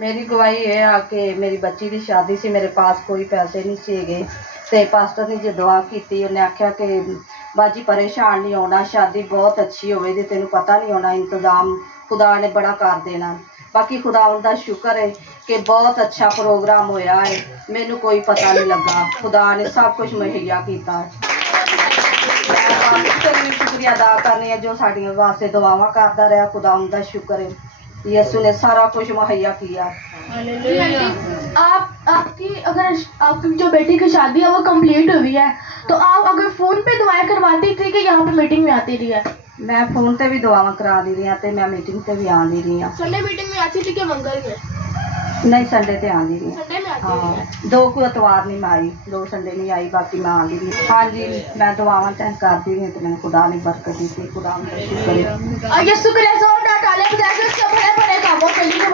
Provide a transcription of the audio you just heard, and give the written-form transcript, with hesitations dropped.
मेरी गवाही ये आ कि मेरी बच्ची की शादी सी, मेरे पास कोई पैसे नहीं सीगे ते पास्टर ने जो दुआ की उन्हें आख्या कि बाजी परेशान नहीं होना, शादी बहुत अच्छी होगी, तेन पता नहीं होना, इंतजाम खुदा ने बड़ा कर देना। बाकी खुदा उनका शुक्र है कि बहुत अच्छा प्रोग्राम होया है, मैनू कोई पता नहीं लगा, खुदा ने सब कुछ मुहैया किया। मैं भी शुक्रिया अदा करनी है जो साड़ियाँ वास्ते दुआवां करता रहा, खुदा उनका शुक्र है, यीशु ने सारा कुछ मुहैया किया। आपकी अगर आपकी जो बेटी की शादी है वो कंप्लीट हुई है, तो आप अगर फ़ोन पे दुआएं करवाती थी कि यहाँ पे मीटिंग में आती रही है? मैं फोन ते भी दुआवां करा दी रही हाँ, मैं मीटिंग ते भी आती रही हाँ। संडे मीटिंग में आती थी कि मंगल में? नहीं, संडे ते आती रही। संडे में आती हाँ, रही 2 को एतवार नहीं मैं आई, 2 संडे नहीं आई, बाकी मैं आती रही। हाँ जी, मैं दुआवां तैन करती रही तो मैंने खुदा ने बरकत दी थी, खुदा उनका शुक्र है। है। यीशु के लिए जोरदार तालियां बजाकर उसके बड़े बड़े कामों के लिए